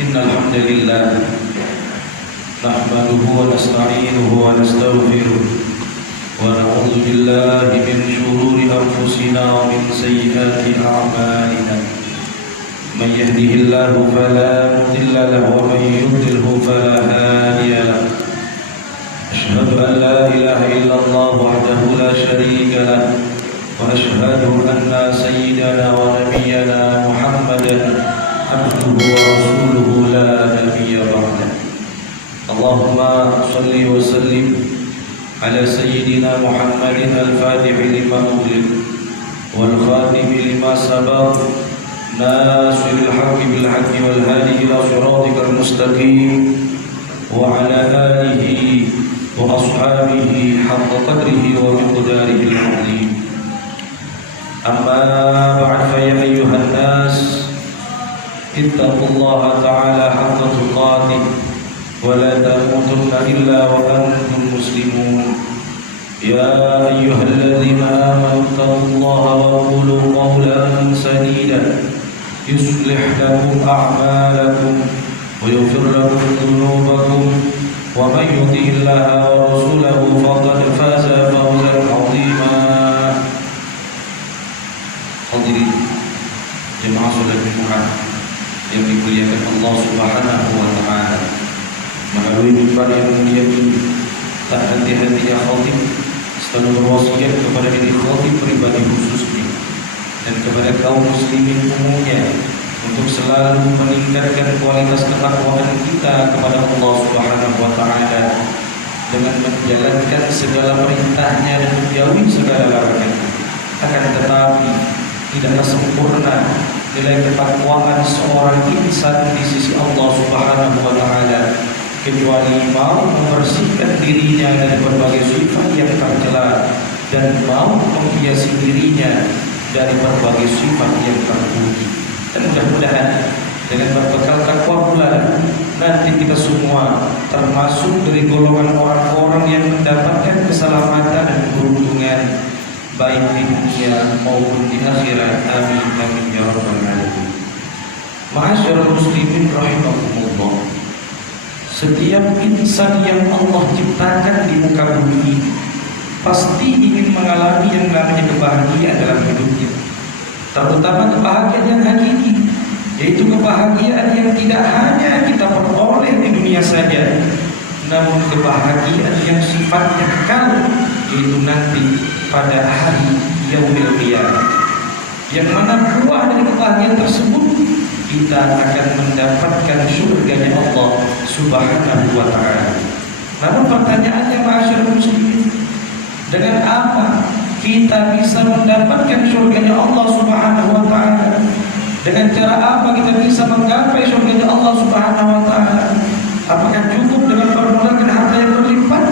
إن الحمد لله نحمده ونستعينه ونستغفره ونعوذ بالله من شرور أنفسنا ومن سيئات أعمالنا من يهده الله فلا مضل له ومن يضلله فلا هادي له أشهد أن لا إله إلا الله وحده لا شريك له وأشهد أن سيدنا ونبينا محمدا عبده ورسوله لا نبي بعده اللهم صل وسلم على سيدنا محمد الفاتح لما أغلق والخاتم لما سبق ناصر الحق بالحق والهادي إلى صراطك المستقيم وعلى آله وأصحابه حق قدره ومقداره العظيم أما بعد فيا أيها الناس اتقوا الله تعالى حق تقاته ولا تموتن إلا وأنتم مسلمون يا أيها الذين آمنوا اتقوا الله وقولوا قولا سديدا يصلح لكم أعمالكم ويغفر لكم ذنوبكم ومن يطع الله ورسوله فقد فاز فوزا عظيما. Hadirin jemaah salat Jumat yang dimuliakan Allah Subhanahu wa taala, melalui mimbar yang mulia ini tak henti-hentinya khatib selalu berwasiat kepada diri khatib pribadi khususnya dan kepada kaum muslimin umumnya untuk selalu meningkatkan kualitas ketakwaan kita kepada Allah Subhanahu wa taala dengan menjalankan segala perintahnya dan menjauhi segala larangannya. Akan tetapi tidaklah sempurna nilai ketakwaan seorang insan di sisi Allah Subhanahu wa taala kecuali mau membersihkan dirinya dari berbagai sifat yang tercela dan mau menghiasi dirinya dari berbagai sifat yang terpuji. Dan mudah-mudahan dengan berbekal takwa pula nanti kita semua termasuk dari golongan orang-orang yang mendapatkan keselamatan dan keberuntungan baik di dunia maupun di akhirat. Amin amin ya rabbal alamin. Ma'asyiral muslimin rahimakumullah. Setiap insan yang Allah ciptakan di muka bumi pasti ingin mengalami yang namanya kebahagiaan dalam hidupnya, terutama kebahagiaan yang hakiki, yaitu kebahagiaan yang tidak hanya kita peroleh di dunia saja, namun kebahagiaan yang sifatnya kekal, yaitu nanti pada hari yaumil qiyamah, yang mana buah dari kebahagiaan tersebut kita akan mendapatkan surganya Allah Subhanahu wa taala. Namun pertanyaannya, ma'asyiral muslimin, dengan apa kita bisa mendapatkan surganya Allah Subhanahu wa taala? Dengan cara apa kita bisa menggapai surganya Allah Subhanahu wa taala? Apakah cukup dengan bermodalkan harta yang berlimpah,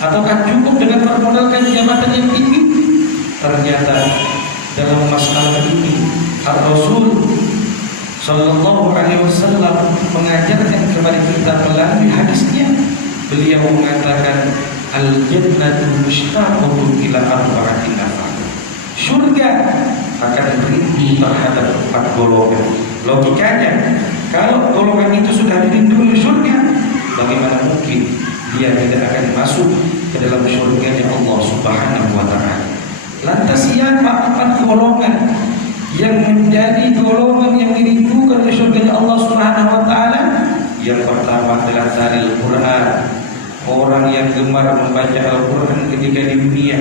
ataukah cukup dengan bermodalkan jabatan yang tinggi? Ternyata dalam masalah ini Rasul Sallallahu Alaihi Wasallam mengajarkan kepada kita melalui hadisnya. Beliau mengatakan al-jannatu mushtaqatun ila arba'ati nafar. Surga akan rindu terhadap 4 golongan. Logikanya, kalau golongan itu sudah dirindui surga, bagaimana mungkin dia tidak akan masuk ke dalam surganya Allah Subhanahu wa taala? Lantas siapa 4 golongan yang menjadi golongan yang dirindukan oleh surganya Allah Subhanahu wa taala? Yang pertama adalah taril Quran, orang yang gemar membaca Al-Quran ketika di dunia,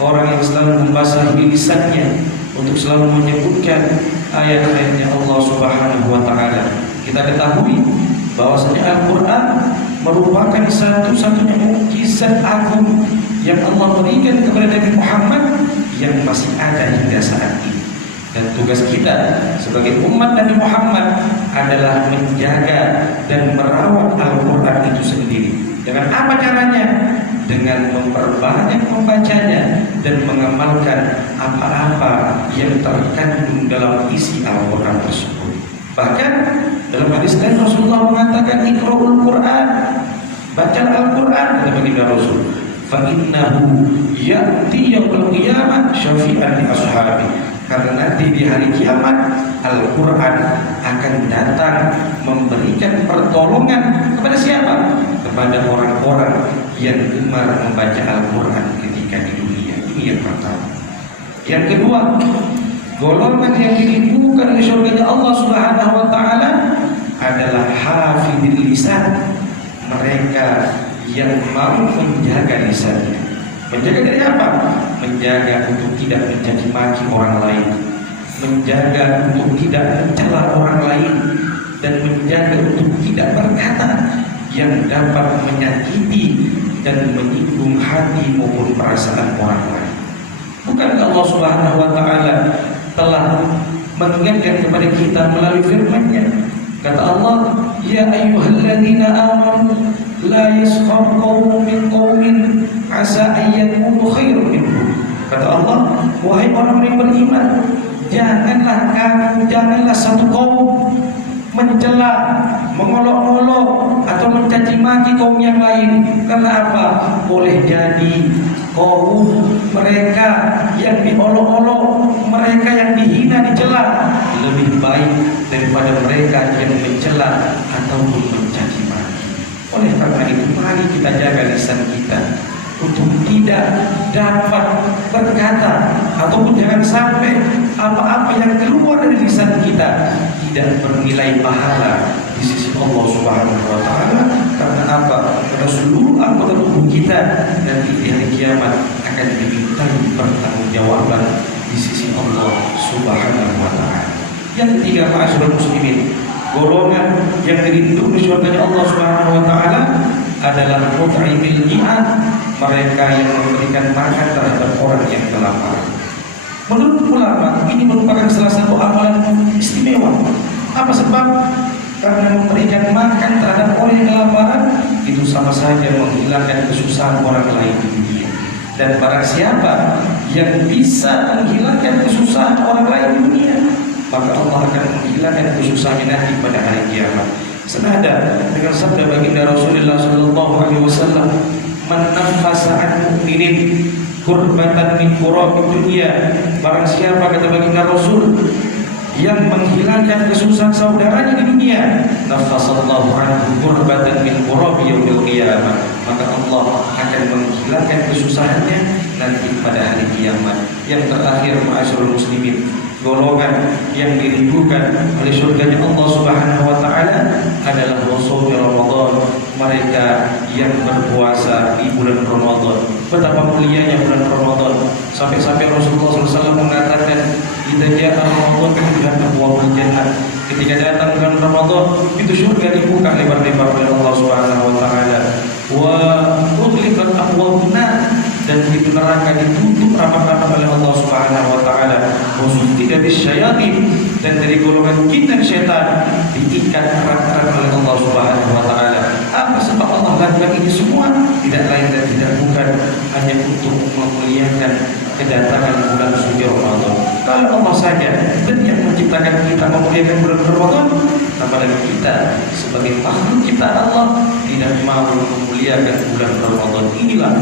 orang yang selalu membasahi lisannya untuk selalu menyebutkan ayat-ayatnya Allah Subhanahu wa taala. Kita ketahui bahwasanya Al-Quran merupakan satu-satunya mukjizat agung yang Allah berikan kepada Nabi Muhammad yang masih ada hingga saat ini. Dan tugas kita sebagai umat Nabi Muhammad adalah menjaga dan merawat Al-Quran itu sendiri. Dengan apa caranya? Dengan memperbanyak membacanya dan mengamalkan apa-apa yang terkandung dalam isi Al-Quran tersebut. Bahkan dalam hadis lain Rasulullah mengatakan, Iqra'ul Quran, baca Al-Quran, kata baginda Rasul, fa innahu ya'ti yaumil qiyamah syafi'an li ashabi. Karena nanti di hari kiamat Al-Quran akan datang memberikan pertolongan kepada siapa? Kepada orang-orang yang gemar membaca Al-Quran ketika di dunia. Ini yang pertama. Yang kedua, golongan yang dirindukan oleh surga Allah Subhanahu wa taala adalah hafidil lisan. Mereka yang mau menjaga lisannya. Menjaga dari apa? Menjaga untuk tidak mencaci maki orang lain, menjaga untuk tidak mencela orang lain, dan menjaga untuk tidak berkata yang dapat menyakiti dan menyinggung hati maupun perasaan orang lain. Bukankah Allah Subhanahu wa taala telah mengingatkan kepada kita melalui firman-Nya? Kata Allah, ya ayyuhalladzina amanu la yaskhar qaumun min qaumin asa an yakunu khairan minhum. Kata Allah, wahai orang yang beriman, janganlah satu kaum mencela, mengolok-olok atau mencaci maki kaum yang lain. Karena apa? Boleh jadi kaum mereka yang diolok-olok, mereka yang dihina, dicela lebih baik daripada mereka yang mencela ataupun mencaci maki. Oleh karena itu, mari kita jaga lisan kita untuk tidak dapat berkata ataupun jangan sampai apa-apa yang keluar dari lisan kita tidak bernilai pahala di sisi Allah Subhanahu wa taala. Karena apa? Karena seluruh anggota tubuh kita nanti di hari kiamat akan dimintai pertanggungjawaban di sisi Allah Subhanahu wa taala. Yang ketiga, ma'asyiral muslimin, golongan yang dirindukan surganya Allah Subhanahu wa taala adalah mut'imil ni'am, mereka yang memberikan makan terhadap orang yang kelaparan. Menurut ulama, ini merupakan salah satu amalan istimewa. Apa sebab? Karena memberikan makan terhadap orang yang kelaparan itu sama saja menghilangkan kesusahan orang lain di dunia. Dan barang siapa yang bisa menghilangkan kesusahan orang lain di dunia, maka Allah akan menghilangkan kesusahan nanti pada hari kiamat. Senada dengan sabda baginda Rasulullah sallallahu alaihi wasallam, "Man nafasa an mu'minin kurbatan min kurabi dunya." Barang siapa, kata baginda Rasul, yang menghilangkan kesusahan saudaranya di dunia, nafasallahu anhu kurbatan min kurabi yaumil qiyamah, maka Allah akan menghilangkan kesusahannya nanti pada hari kiamat. Yang terakhir, ma'asyiral muslimin, golongan yang dirindukan oleh surganya Allah Subhanahu wa taala adalah shaum Ramadan, mereka yang berpuasa di bulan Ramadan. Betapa mulianya bulan Ramadan, sampai-sampai Rasulullah SAW mengatakan, "Idza jaa Ramadan futihat abwaabul jannah." Ketika datang bulan Ramadan, pintu surga dibuka lebar-lebar oleh Allah Subhanahu wa taala. Wa ughliqat abwaabun nar, dan pintu neraka ditutup rapat-rapat oleh Allah Subhanahu wa taala. Wasuddidat bisyayatin, dan dari golongan jin dan setan diikat erat-erat oleh Allah Subhanahu wa taala. Apa sebab Allah lakukan ini semua? Tidak lain dan tidak bukan hanya untuk memuliakan kedatangan bulan suci Ramadan. Kalau Allah saja dan yang menciptakan kita memuliakan bulan Ramadan, apalagi kita sebagai makhluk kita Allah tidak mau memuliakan bulan Ramadan. Inilah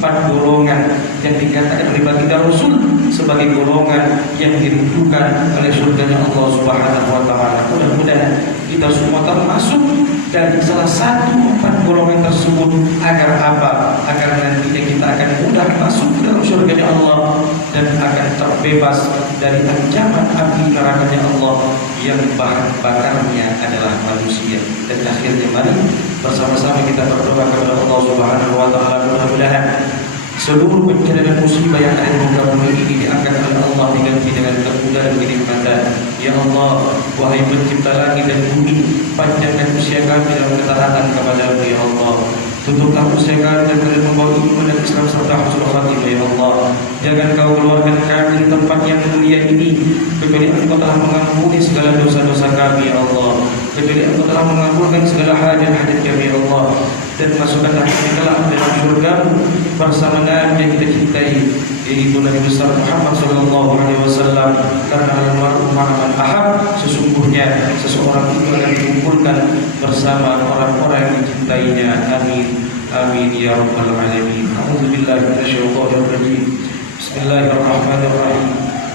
4 golongan yang dikatakan oleh baginda Rasul sebagai golongan yang dirindukan oleh surganya Allah Subhanahu wa taala. Mudah-mudahan kita semua termasuk dari salah satu 4 golongan tersebut. Agar apa? Agar nantinya kita akan mudah masuk ke dalam surganya Allah dan akan terbebas dari ancaman api nerakanya Allah yang bahan bakarnya adalah manusia. Dan akhirnya mari bersama-sama kita berdoa kepada Allah Subhanahu wa taala, mudah-mudahan seluruh bencana dan musibah yang ada di muka bumi ini diangkat oleh Allah diganti dengan kemudahan dan kenikmatan. Ya Allah, wahai pencipta langit dan bumi, panjangkan usia kami dalam ketaatan kepada-Mu ya Allah. Tutuplah usia kami dan membawa iman dan Islam serta husnul khatimah ya Allah. Jangan Kau keluarkan kami di tempat yang mulia ini kecuali Engkau telah mengampuni segala dosa-dosa kami ya Allah, kecuali Engkau telah mengabulkan segala hajat-hajat kami ya Allah. Dan masukkanlah kami kelak dalam surga-Mu bersama Nabi yang kita cintai, yaitu Nabi besar Muhammad sallallahu alaihi wasallam. Karena al-mar'u ma'a man ahab, sesungguhnya seseorang itu akan dikumpulkan bersama orang-orang yang dicintainya. Amin amin ya rabbal alamin. A'udzubillahi minasyaitonir rajim. Bismillahirrahmanirrahim.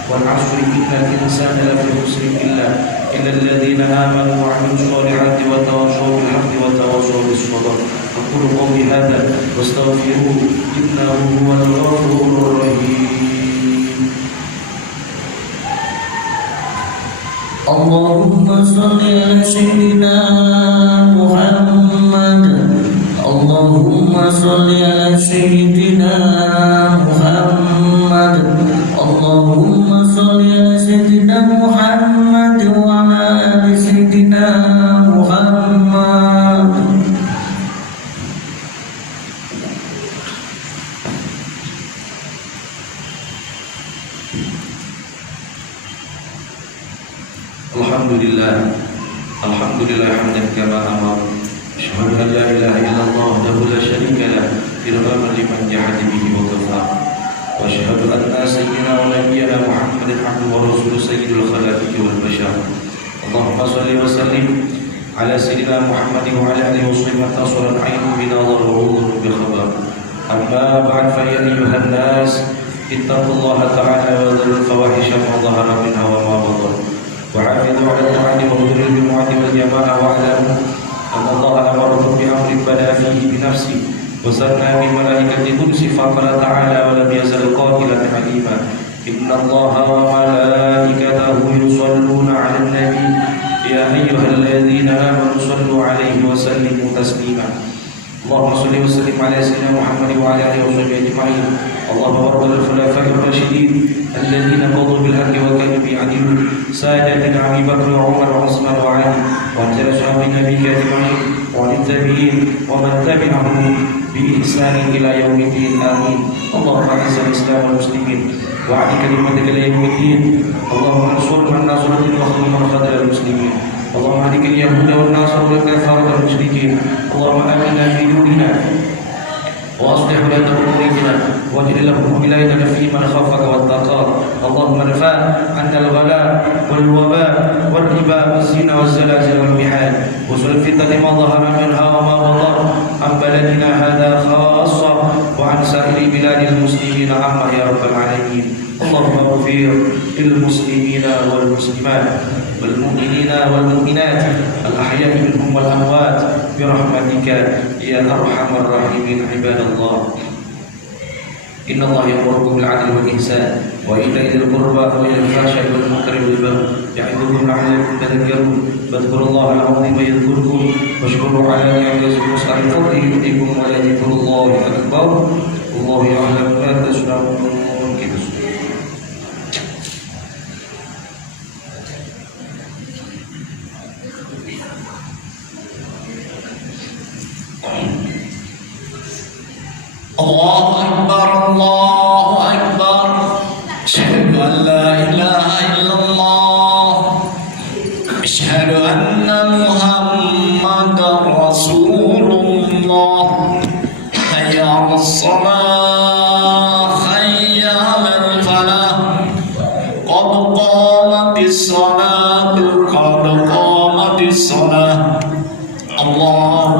والعصر إن الإنسان لفي خسر إلا الذين آمنوا وعملوا الصالحات وتواصوا بالحق وتواصوا بالصبر. أقول قولي هذا واستغفروه إنه هو الغفور الرحيم. اللهم صل على سيدنا محمد. اللهم صل على سيدنا محمد. اللهم صل على سيدنا محمد وعلى آل سيدنا محمد. Alhamdulillah hamdan kama amar. Asyhadu an la ilaha illallah wahdahu la syarika lah, irhaman liman jahada bihi wa kafar. Wa asyhadu anna sayyidina wa nabiyyana Muhammadan abduhu wa rasuluhu sayyidul khalaiqi wal bashar. Allahumma shalli wa sallim ala sayyidina Muhammad wa ala alihi wa sahbihi tasawwara aynu bi nadhar wa udhur bi khabar. Amma ba'd fa ya ayyuhan nas ittaqullaha ta'ala wa dharul fawahisha ma dhahara minha wa ma batan. وعافظوا على الطاعة وانظروا بالجمعة والجماعة واعلموا أن الله أمركم بأمر بدا فيه بنفسه وثنى بملائكة القدس فقال تعالى ولم يزل قائلا عليما إن الله وملائكته يصلون على النبي يا أيها الذين آمنوا صلوا عليه وسلموا تسليما. اللهم صل وسلم على سيدنا محمد وعلى آله وصحبه أجمعين. اللهم بارك الخلفاء الراشدين الذين قضوا بالحق وكانوا يعدلون سادتنا أبي بكر وعمر وعثمان وعلي وعن أصحاب نبيك أجمعين وعن التابعين ومن تبعهم بإحسان إلى يوم الدين آمين. اللهم أعز الإسلام والمسلمين وأعد كلمتك إلى يوم الدين. اللهم انصر من نصر الدين واخذل من خذل المسلمين. اللهم اهدك اليهود والنصارى والكفار والمشركين. اللهم آمنا في ديننا واصلح ولاة امورنا واجعل لهم ولايتك في من خافك واتقاك. اللهم ارفع عنا الغلاء والوباء والربا والزنا والزلازل والمحال وسوء الفتنة ما ظهر منها وما بطن عن بلدنا هذا خاصة وعن سائر بلاد المسلمين عامة يا رب العالمين. اللهم اغفر للمسلمين والمسلمات والمؤمنين والمؤمنات الأحياء منهم والأموات برحمتك يا أرحم الراحمين. عباد الله إن الله يأمركم بالعدل والإحسان وإيتاء ذي القربى وينهى عن الفحشاء والمنكر والبغي يعظكم لعلكم تذكرون. فاذكروا الله العظيم يذكركم واشكروا على نعمته واسعة فضله يؤتكم ولذكر الله أكبر والله يعلم ما تصنعون. الله أكبر الله أكبر أشهد أن لا إله إلا الله أشهد أن محمدا رسول الله. حي على الصلاة حي على الفلاح قد قامت الصلاة قد قامت الصلاة. الله